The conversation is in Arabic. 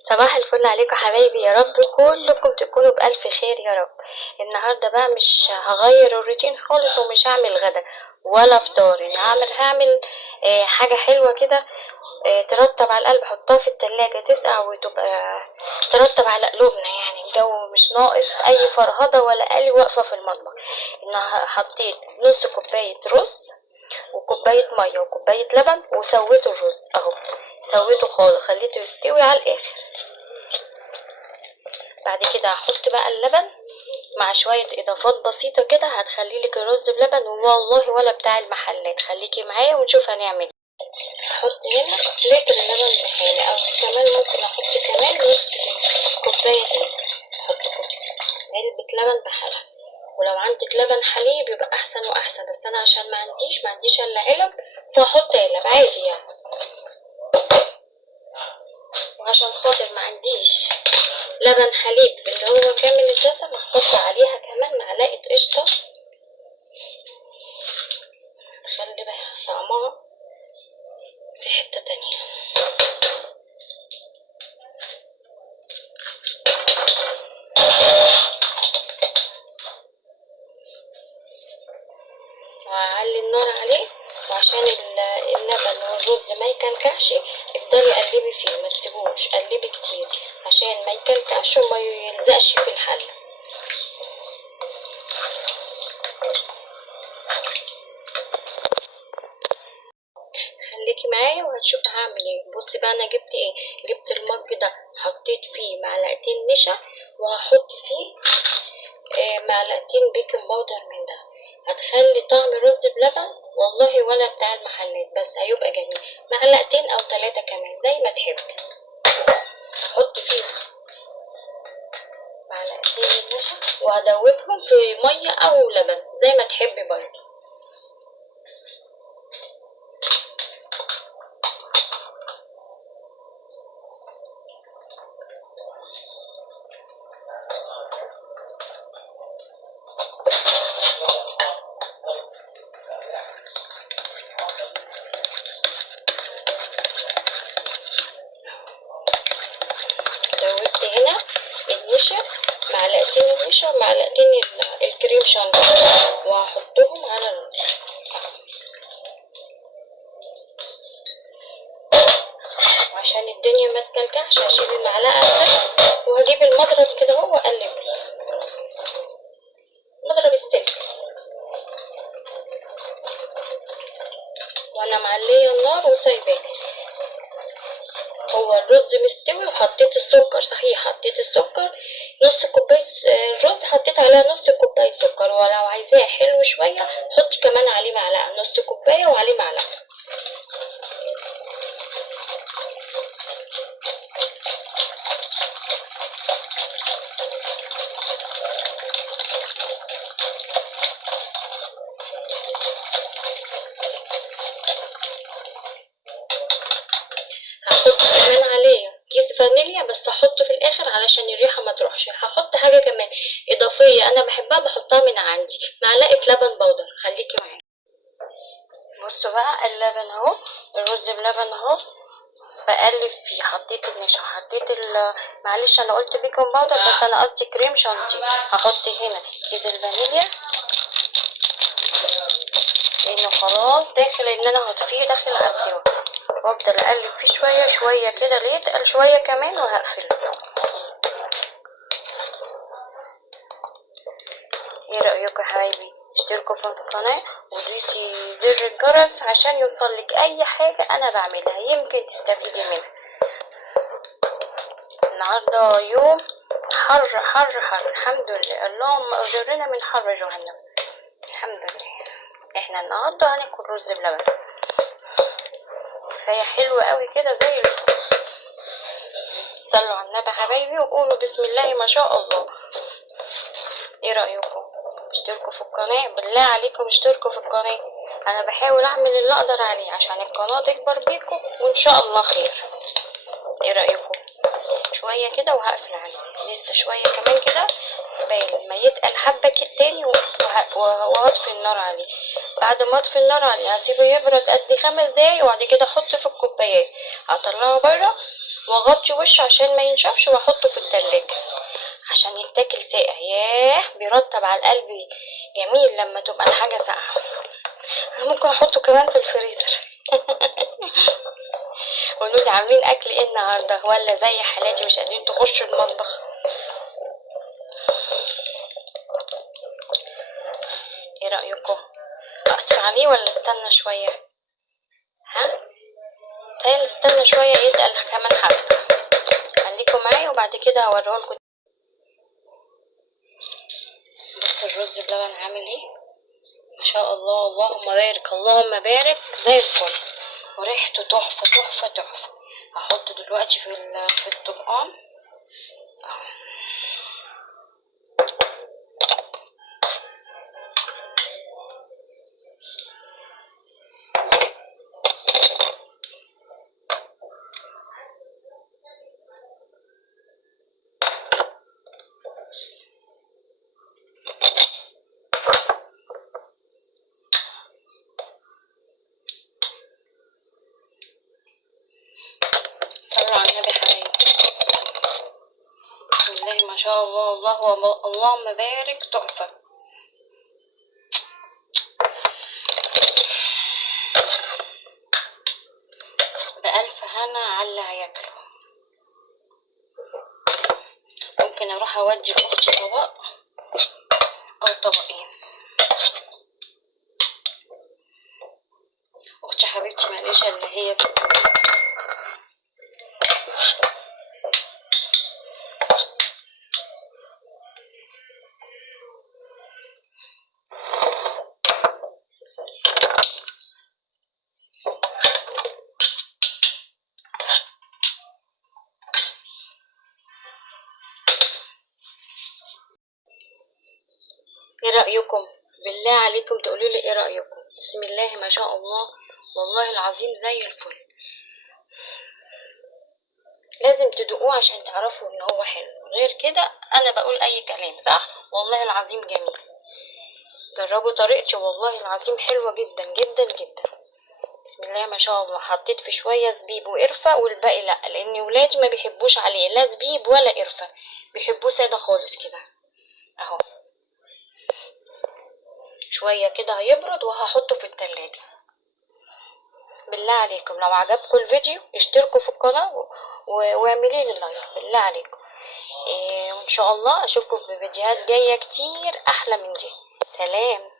صباح الفل عليكم حبايبي، يا رب كلكم تكونوا بألف خير يا رب. النهارده بقى مش هغير الروتين خالص، ومش هعمل غدا ولا فطار. انا هعمل حاجة حلوة كده، ترطب على القلب. حطها في التلاجة تسقع وتبقى ترطب على قلوبنا. يعني الجو مش ناقص اي فرهضة ولا قلي واقفة في المطبخ. انا حطيت نص كوباية رز وكوباية مية وكوباية لبن، وسويت الرز اهو. سويته خالص، خليته يستوي على الاخر. بعد كده هحط بقى اللبن مع شوية اضافات بسيطة كده، هتخليلك الرز بلبن والله ولا بتاع المحلات. خليكي معايا ونشوف هنعمل ايه. هحط هنا لتر لبن بحالة، او كمان ممكن احط كمان نص كوباية لبن. احط علبة لبن بحالها، ولو عندك لبن حليب يبقى احسن واحسن، بس انا عشان ما عنديش الا علب، فاحط علب عادي يعني. وعشان خاطر ما عنديش لبن حليب اللي هو كامل الدسم، هحط عليها كمان معلقة قشطة، تخلي بقى طعمها في حتة تانية. وهعلي النار عليه، وعشان اللبن والرز ما يكلكعش افضلي قلبي فيه، ما تسيبوش، قلبي كتير عشان ما يكلكعش وما يلزقش في الحلة. خليكي معايا وهنشوف هعمل ايه. بصي بقى انا جبت ايه. جبت المج ده، حطيت فيه معلقتين نشا، وهحط فيه معلقتين بيكنج باودر من ده. هتخلي طعم الرز بلبن والله ولا بتاع المحلات، بس هيبقى جميل. معلقتين او 3 كمان زي ما تحب. هحط فيه معلقتين النشا، وهدوبهم في ميه او لبن زي ما تحبي برضه. دوبت هنا النشا، معلقتين النشا ومعلقتين الكريم شانتي، وهحطهم على الرز وعشان الدنيا ما تكلكعش هشيل المعلقه ده، وهجيب المضرب كده اهو واقلب بيه، مضرب السلك. وانا معليه النار وسايباه. هو الرز مستوي، وحطيت السكر، صحيح حطيت السكر نص كوبايه. الرز حطيت عليها نص كوبايه سكر، ولو عايزاه حلو شويه حطي كمان عليه معلقه، نص كوبايه وعليه معلقه. هحط كمان عليه كيس فانيليا، بس هحطه في الاخر علشان الريحه ما تروحش. هحط حاجه كمان اضافيه انا بحبها، بحطها من عندي، معلقه لبن بودر. خليكي معايا. بصوا بقى اللبن اهو، الرز بلبن اهو، بقلب فيه. حطيت النشا، حطيت معلش انا قلت بيكنج باودر، بس انا قصدي كريم شانتي. هحط هنا كيس الفانيليا، لانه خلاص داخل ان انا هطفيه، داخل على السوا. وافضل اقلب فيه شويه شويه كده، ليه يتقل شويه كمان، وهقفله. ايه رايكم يا حبايبي؟ اشتركوا في القناه ودوسي زر الجرس عشان يوصلك اي حاجه انا بعملها، يمكن تستفيدي منها. النهارده يوم حر حر حر، الحمد لله، اللهم اجرنا من حر جهنم. الحمد لله. احنا النهارده هناكل رز بلبن، كفايه حلو قوي كده زي الفل. صلوا على النبي حبايبي وقولوا بسم الله ما شاء الله. ايه رايكم؟ اشتركوا في القناه، بالله عليكم اشتركوا في القناه. انا بحاول اعمل اللي اقدر عليه عشان القناه تكبر بيكم، وان شاء الله خير. ايه رايكم؟ شويه كده وهقفل عليه، لسه شويه كمان كده ما يتقل حبه تاني، وهطفي النار عليه. بعد ما اطفي النار عليه هسيبه يبرد قد 5 دقايق، وبعد كده احطه في الكوبايات، هطلعه بره واغطي وشه عشان ما ينشفش واحطه في التلاجة عشان يتاكل ساقع. ياه بيرطب على القلب، جميل لما تبقى الحاجة ساقعة. انا ممكن احطه كمان في الفريزر. قولولي عاملين اكل ايه النهارده، ولا زي حالاتي مش قادرين تخشوا المطبخ؟ ايه رأيكم؟ اقطف عليه ولا استنى شوية؟ ها تخيل استنى شوية يتقل كمان حبة. خليكم معايا وبعد كده هوريهولكم. بصوا الرز بلبن عامل ايه، ما شاء الله، اللهم بارك اللهم بارك، زي الفل، وريحته تحفة تحفة تحفة. هحطه دلوقتي في الطبقان. صلوا على النبي حبايبي. بسم الله ما شاء الله، اللهم بارك، تحفة. بألف هنا على اللي هياكله. ممكن اروح اودي لاختي طبق او طبقين. اختي حبيبتي ماليشة اللي هي في ايه رأيكم؟ بالله عليكم تقولوا لي ايه رأيكم. بسم الله ما شاء الله، والله العظيم زي الفل. لازم تدوقوه عشان تعرفوا ان هو حلو، غير كده انا بقول اي كلام صح؟ والله العظيم جميل. جربوا طريقتي والله العظيم حلوة جدا جدا جدا. بسم الله ما شاء الله. حطيت في شوية زبيب وقرفة والباقي لا، لان ولادي ما بيحبوش عليه لا زبيب ولا قرفة، بيحبوه سادة خالص كده. اهو شوية كده هيبرد وهحطه في التلاجة. بالله عليكم لو عجبكم الفيديو اشتركوا في القناة واعملي لي لايك بالله عليكم. وان شاء الله اشوفكم في فيديوهات جاية كتير احلى من دي. سلام.